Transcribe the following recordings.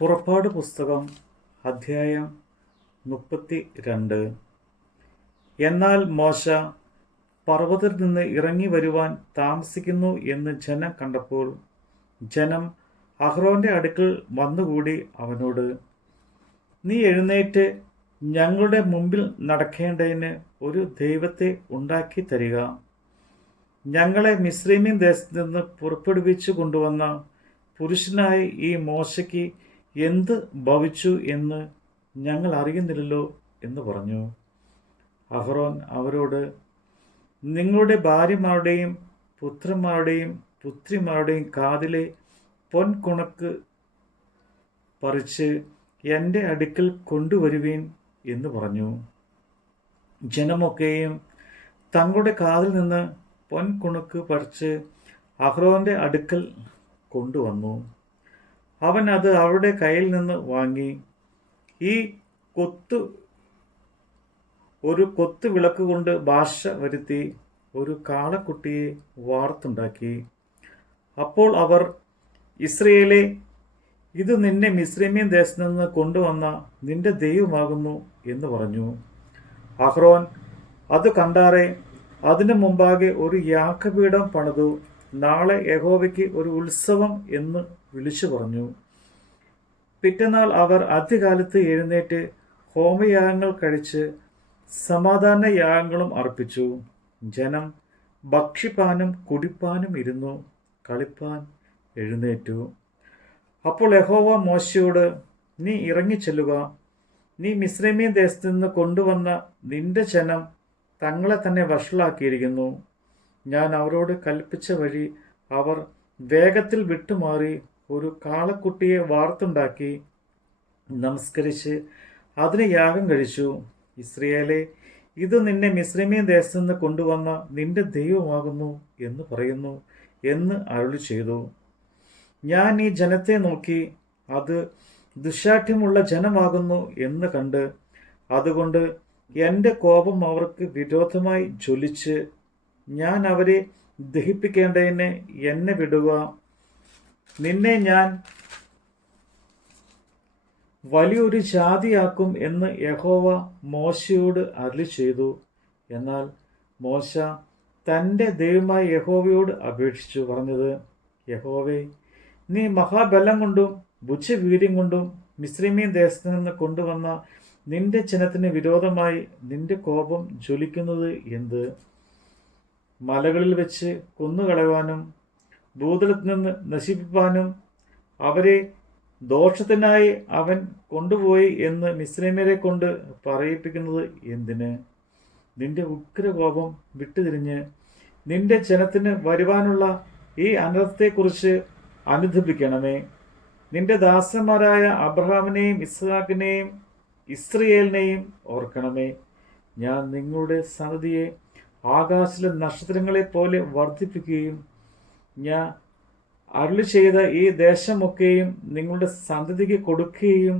പുറപ്പാട് പുസ്തകം അധ്യായം 32. എന്നാൽ മോശ പർവ്വതത്തിൽ നിന്ന് ഇറങ്ങി വരുവാൻ താമസിക്കുന്നു എന്ന് ജനം കണ്ടപ്പോൾ ജനം അഹ്റോന്റെ അടുക്കൽ വന്നുകൂടി അവനോട്, നീ എഴുന്നേറ്റ് ഞങ്ങളുടെ മുമ്പിൽ നടക്കേണ്ടതിന് ഒരു ദൈവത്തെ ഉണ്ടാക്കി തരിക. ഞങ്ങളെ മിസ്രയീം ദേശത്ത് നിന്ന് പുറപ്പെടുവിച്ചു കൊണ്ടുവന്ന പുരുഷനായ ഈ മോശയ്ക്ക് എന്ത് ഭവിച്ചു എന്ന് ഞങ്ങൾ അറിയുന്നില്ലല്ലോ എന്ന് പറഞ്ഞു. അഹ്റോൻ അവരോട്, നിങ്ങളുടെ ഭാര്യമാരുടെയും പുത്രന്മാരുടെയും പുത്രിമാരുടെയും കാതിലെ പൊൻകുണക്ക് പറിച്ച് എൻ്റെ അടുക്കൽ കൊണ്ടുവരുവീൻ എന്ന് പറഞ്ഞു. ജനമൊക്കെയും തങ്ങളുടെ കാതിൽ നിന്ന് പൊൻകുണക്ക് പറിച്ച് അഹ്റോന്റെ അടുക്കൽ കൊണ്ടുവന്നു. അവൻ അത് അവരുടെ കയ്യിൽ നിന്ന് വാങ്ങി ഈ ഒരു കൊത്തു വിളക്ക് കൊണ്ട് ഭാഷ വരുത്തി ഒരു കാളക്കുട്ടിയെ വാർത്തുണ്ടാക്കി. അപ്പോൾ അവർ, ഇസ്രയേലേ, ഇത് നിന്നെ മിസ്രയീം ദേശത്ത് നിന്ന് കൊണ്ടുവന്ന നിന്റെ ദൈവമാകുന്നു എന്ന് പറഞ്ഞു. അഹ്റോൻ അത് കണ്ടാറെ അതിനു മുമ്പാകെ ഒരു യാഗപീഠം പണിതു നാളെ യഹോവയ്ക്ക് ഒരു ഉത്സവം എന്ന് വിളിച്ചു പറഞ്ഞു. പിറ്റന്നാൾ അവർ അതികാലത്ത് എഴുന്നേറ്റ് ഹോമയാഗങ്ങൾ കഴിച്ച് സമാധാന യാഗങ്ങളും അർപ്പിച്ചു. ജനം ഭക്ഷിപ്പാനും കുടിപ്പാനും ഇരുന്നു, കളിപ്പാൻ എഴുന്നേറ്റു. അപ്പോൾ യഹോവ മോശയോട്, നീ ഇറങ്ങിച്ചെല്ലുക. നീ മിസ്രയീം ദേശത്ത് നിന്ന് കൊണ്ടുവന്ന നിന്റെ ജനം തങ്ങളെ തന്നെ വഷളാക്കിയിരിക്കുന്നു. ഞാൻ അവരോട് കൽപ്പിച്ച വഴി അവർ വേഗത്തിൽ വിട്ടുമാറി ഒരു കാളക്കുട്ടിയെ വാർത്തുണ്ടാക്കി നമസ്കരിച്ച് അതിന് യാഗം കഴിച്ചു. ഇസ്രയേലേ, ഇത് നിന്നെ മിസ്രയീം ദേശത്ത് നിന്ന് കൊണ്ടുവന്ന നിന്റെ ദൈവമാകുന്നു എന്ന് പറയുന്നു എന്ന് അരുളി ചെയ്തു. ഞാൻ ഈ ജനത്തെ നോക്കി അത് ദുശാഠ്യമുള്ള ജനമാകുന്നു എന്ന് കണ്ട്, അതുകൊണ്ട് എൻ്റെ കോപം അവർക്ക് വിരോധമായി ജ്വലിച്ച് ഞാൻ അവരെ ദഹിപ്പിക്കേണ്ടതിന് എന്നെ വിടുക. നിന്നെ ഞാൻ വലിയൊരു ജാതിയാക്കും എന്ന് യഹോവ മോശയോട് അരുളി ചെയ്തു. എന്നാൽ മോശ തൻ്റെ ദൈവമായ യഹോവയോട് അപേക്ഷിച്ചു പറഞ്ഞത്, യഹോവേ, നീ മഹാബലം കൊണ്ടും ഭുജവീര്യം കൊണ്ടും മിസ്രയീം ദേശത്ത് നിന്ന് കൊണ്ടുവന്ന നിന്റെ ജനത്തിന് വിരോധമായി നിന്റെ കോപം ജ്വലിക്കുന്നത് എന്ത്? മലകളിൽ വെച്ച് കൊന്നുകളയുവാനും ഭൂതലത്തിൽ നിന്ന് നശിപ്പിപ്പാനും അവരെ ദോഷത്തിനായി അവൻ കൊണ്ടുപോയി എന്ന് മിസ്രയീമ്യരെ കൊണ്ട് പറയിപ്പിക്കുന്നത് എന്തിന്? നിന്റെ ഉഗ്രകോപം വിട്ടുതിരിഞ്ഞ് നിന്റെ ജനത്തിന് വരുവാനുള്ള ഈ അനർത്ഥത്തെക്കുറിച്ച് അനുദപിക്കണമേ. നിന്റെ ദാസന്മാരായ അബ്രഹാമിനെയും ഇസ്ഹാക്കിനെയും ഇസ്രയേലിനെയും ഓർക്കണമേ. ഞാൻ നിങ്ങളുടെ സന്തതിയെ ആകാശത്തിലെ നക്ഷത്രങ്ങളെ പോലെ വർദ്ധിപ്പിക്കുകയും ഞാൻ അരുളി ചെയ്ത ഈ ദേശമൊക്കെയും നിങ്ങളുടെ സന്തതിക്ക് കൊടുക്കുകയും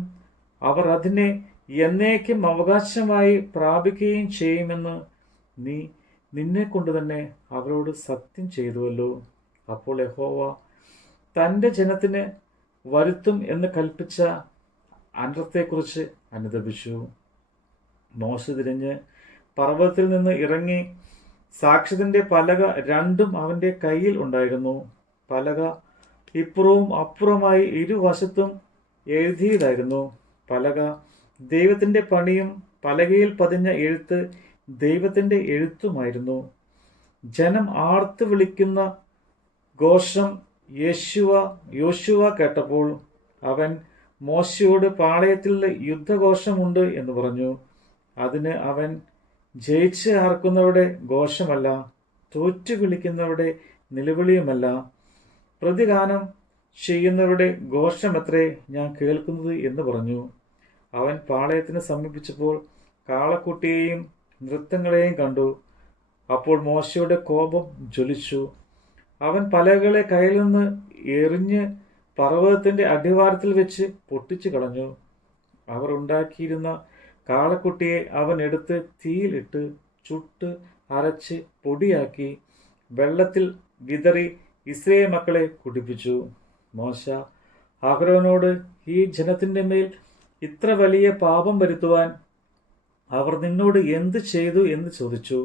അവർ അതിനെ എന്നേക്കും അവകാശമായി പ്രാപിക്കുകയും ചെയ്യുമെന്ന് നീ നിന്നെ കൊണ്ട് തന്നെ അവരോട് സത്യം ചെയ്തുവല്ലോ. അപ്പോൾ യഹോവ തൻ്റെ ജനത്തിന് വരുത്തും എന്ന് കൽപ്പിച്ച അനർത്ഥത്തെക്കുറിച്ച് അനുദപിച്ചു. മോശ തിരിഞ്ഞ് പർവ്വതത്തിൽ നിന്ന് ഇറങ്ങി സാക്ഷ്യത്തിന്റെ പലക രണ്ടും അവന്റെ കയ്യിൽ ഉണ്ടായിരുന്നു. പലക ഇപ്പുറവും അപ്പുറമായി ഇരുവശത്തും എഴുതിയതായിരുന്നു. പലക ദൈവത്തിന്റെ പണിയും പലകയിൽ പതിഞ്ഞ എഴുത്ത് ദൈവത്തിന്റെ എഴുത്തുമായിരുന്നു. ജനം ആർത്തു വിളിക്കുന്ന ഘോഷം യോശുവ കേട്ടപ്പോൾ അവൻ മോശയോട്, പാളയത്തിൽ യുദ്ധഘോഷമുണ്ട് എന്ന് പറഞ്ഞു. അതിന് അവൻ, ജയിച്ച് ആർക്കുന്നവരുടെ ഘോഷമല്ല, തോറ്റു വിളിക്കുന്നവരുടെ നിലവിളിയുമല്ല, പ്രതിഗാനം ചെയ്യുന്നവരുടെ ഘോഷമത്രേ ഞാൻ കേൾക്കുന്നത് എന്ന് പറഞ്ഞു. അവൻ പാളയത്തിന് സമീപിച്ചപ്പോൾ കാളക്കുട്ടിയെയും നൃത്തങ്ങളെയും കണ്ടു. അപ്പോൾ മോശയുടെ കോപം ജ്വലിച്ചു. അവൻ പലകളെ കയ്യിൽ നിന്ന് എറിഞ്ഞ് പർവ്വതത്തിന്റെ അടിവാരത്തിൽ വെച്ച് പൊട്ടിച്ചു കളഞ്ഞു. അവർ ഉണ്ടാക്കിയിരുന്ന കാളക്കുട്ടിയെ അവൻ എടുത്ത് തീയിലിട്ട് ചുട്ട് അരച്ച് പൊടിയാക്കി വെള്ളത്തിൽ വിതറി ഇസ്രായേൽ മക്കളെ കുടിപ്പിച്ചു. മോശ അഹരോനോട്, ഈ ജനത്തിൻ്റെ മേൽ ഇത്ര വലിയ പാപം വരുത്തുവാൻ അവർ നിന്നോട് എന്ത് ചെയ്തു എന്ന് ചോദിച്ചു.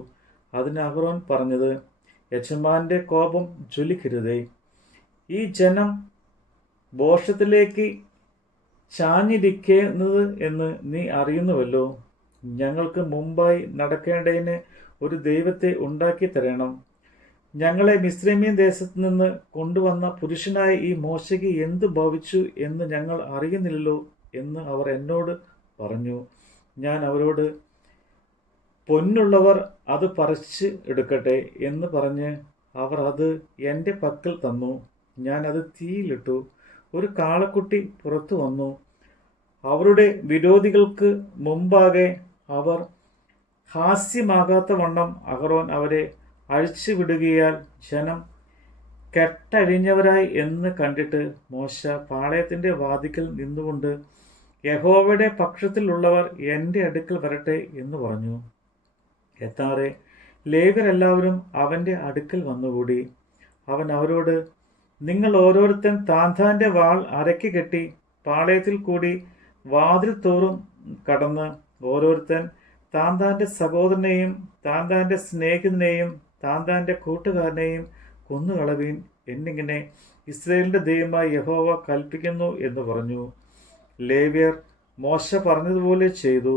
അതിന് അഹരോൻ പറഞ്ഞത്, യജമാന്റെ കോപം ജ്വലിക്കരുതേ. ഈ ജനം ഭോഷത്തിലേക്ക് ചാഞ്ഞിരിക്കുന്നത് എന്ന് നീ അറിയുന്നുവല്ലോ. ഞങ്ങൾക്ക് മുമ്പായി നടക്കേണ്ടതിന് ഒരു ദൈവത്തെ ഉണ്ടാക്കി തരണം. ഞങ്ങളെ മിസ്രൈമ്യൻ ദേശത്ത് നിന്ന് കൊണ്ടുവന്ന പുരുഷനായ ഈ മോശയ്ക്ക് എന്ത് ഭവിച്ചു എന്ന് ഞങ്ങൾ അറിയുന്നില്ലല്ലോ എന്ന് അവർ എന്നോട് പറഞ്ഞു. ഞാൻ അവരോട്, പൊന്നുള്ളവർ അത് പറിച്ച് എടുക്കട്ടെ എന്ന് പറഞ്ഞ് അവർ അത് എൻ്റെ പക്കൽ തന്നു. ഞാൻ അത് തീയിലിട്ടു. ഒരു കാളക്കുട്ടി പുറത്തു വന്നു. അവരുടെ വിരോധികൾക്ക് മുമ്പാകെ അവർ ഹാസ്യമാകാത്ത വണ്ണം അഹരോൻ അവരെ അഴിച്ചുവിടുകയാൽ ജനം കെട്ടഴിഞ്ഞവരായി എന്ന് കണ്ടിട്ട് മോശ പാളയത്തിൻ്റെ വാതിക്കൽ നിന്നുകൊണ്ട്, യഹോവയുടെ പക്ഷത്തിലുള്ളവർ എൻ്റെ അടുക്കൽ വരട്ടെ എന്ന് പറഞ്ഞു. എത്താറെ ലേവ്യരെല്ലാവരും അവൻ്റെ അടുക്കൽ വന്നുകൂടി. അവൻ അവരോട്, നിങ്ങൾ ഓരോരുത്തൻ താന്താൻ്റെ വാൾ അരയ്ക്ക് കെട്ടി പാളയത്തിൽ കൂടി വാതിൽ തോറും കടന്ന് ഓരോരുത്തൻ താന്താൻ്റെ സഹോദരനെയും താന്താൻ്റെ സ്നേഹിതനെയും താന്താൻ്റെ കൂട്ടുകാരനെയും കൊന്നുകളവീൻ എന്നിങ്ങനെ ഇസ്രായേലിൻ്റെ ദൈവമായ യഹോവ കൽപ്പിക്കുന്നു എന്ന് പറഞ്ഞു. ലേവ്യർ മോശ പറഞ്ഞതുപോലെ ചെയ്തു.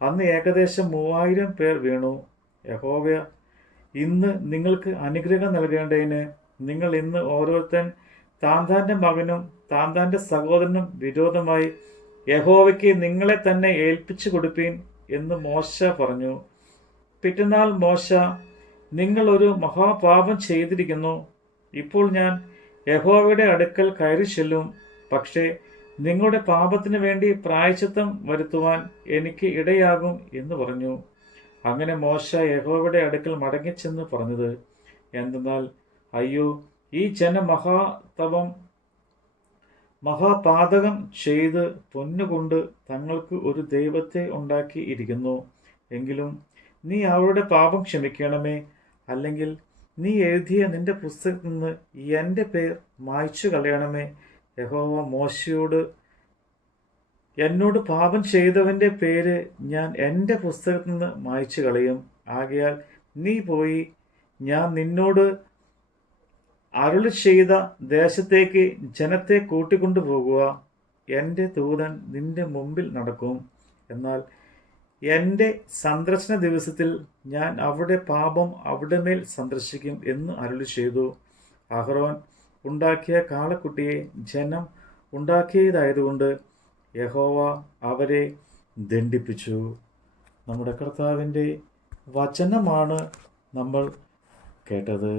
അന്ന് ഏകദേശം 3000 പേർ വീണു. യഹോവ ഇന്ന് നിങ്ങൾക്ക് അനുഗ്രഹം നൽകേണ്ടതിന് നിങ്ങൾ ഇന്ന് ഓരോരുത്തൻ താന്താൻ്റെ മകനും താന്താൻ്റെ സഹോദരനും വിരോധമായി യഹോവയ്ക്ക് നിങ്ങളെ തന്നെ ഏൽപ്പിച്ചു കൊടുപ്പീൻ എന്ന് മോശ പറഞ്ഞു. പിറ്റന്നാൾ മോശ, നിങ്ങൾ ഒരു മഹാപാപം ചെയ്തിരിക്കുന്നു. ഇപ്പോൾ ഞാൻ യഹോവയുടെ അടുക്കൽ കയറി ചെല്ലും. പക്ഷേ നിങ്ങളുടെ പാപത്തിന് വേണ്ടി പ്രായശ്ചിത്തം വരുത്തുവാൻ എനിക്ക് ഇടയാകും എന്ന് പറഞ്ഞു. അങ്ങനെ മോശ യഹോവയുടെ അടുക്കൽ മടങ്ങിച്ചെന്ന് പറഞ്ഞത് എന്തെന്നാൽ, അയ്യോ, ഈ ജനം മഹാപാതകം ചെയ്ത് പൊന്നുകൊണ്ട് തങ്ങൾക്ക് ഒരു ദൈവത്തെ ഉണ്ടാക്കി ഇരിക്കുന്നു. എങ്കിലും നീ അവരുടെ പാപം ക്ഷമിക്കണമേ, അല്ലെങ്കിൽ നീ എഴുതിയ നിന്റെ പുസ്തകത്തിൽ നിന്ന് എൻ്റെ പേർ മായ്ച്ചു കളയണമേ. യഹോവ മോശയോട്, എന്നോട് പാപം ചെയ്തവൻ്റെ പേര് ഞാൻ എൻ്റെ പുസ്തകത്തിൽ നിന്ന് മായ്ച്ചു കളയും. ആകയാൽ നീ പോയി ഞാൻ നിന്നോട് അരുളി ചെയ്ത ദേശത്തേക്ക് ജനത്തെ കൂട്ടിക്കൊണ്ടുപോകുക. എൻ്റെ ദൂതൻ നിന്റെ മുമ്പിൽ നടക്കും. എന്നാൽ എൻ്റെ സന്ദർശന ദിവസത്തിൽ ഞാൻ അവരുടെ പാപം അവിടെ മേൽ സന്ദർശിക്കും എന്ന് അരുളി ചെയ്തു. അഹരോൻ ഉണ്ടാക്കിയ കാളക്കുട്ടിയെ ജനം ഉണ്ടാക്കിയതായതുകൊണ്ട് യഹോവ അവരെ ദണ്ഡിപ്പിച്ചു. നമ്മുടെ കർത്താവിൻ്റെ വചനമാണ് നമ്മൾ കേട്ടത്.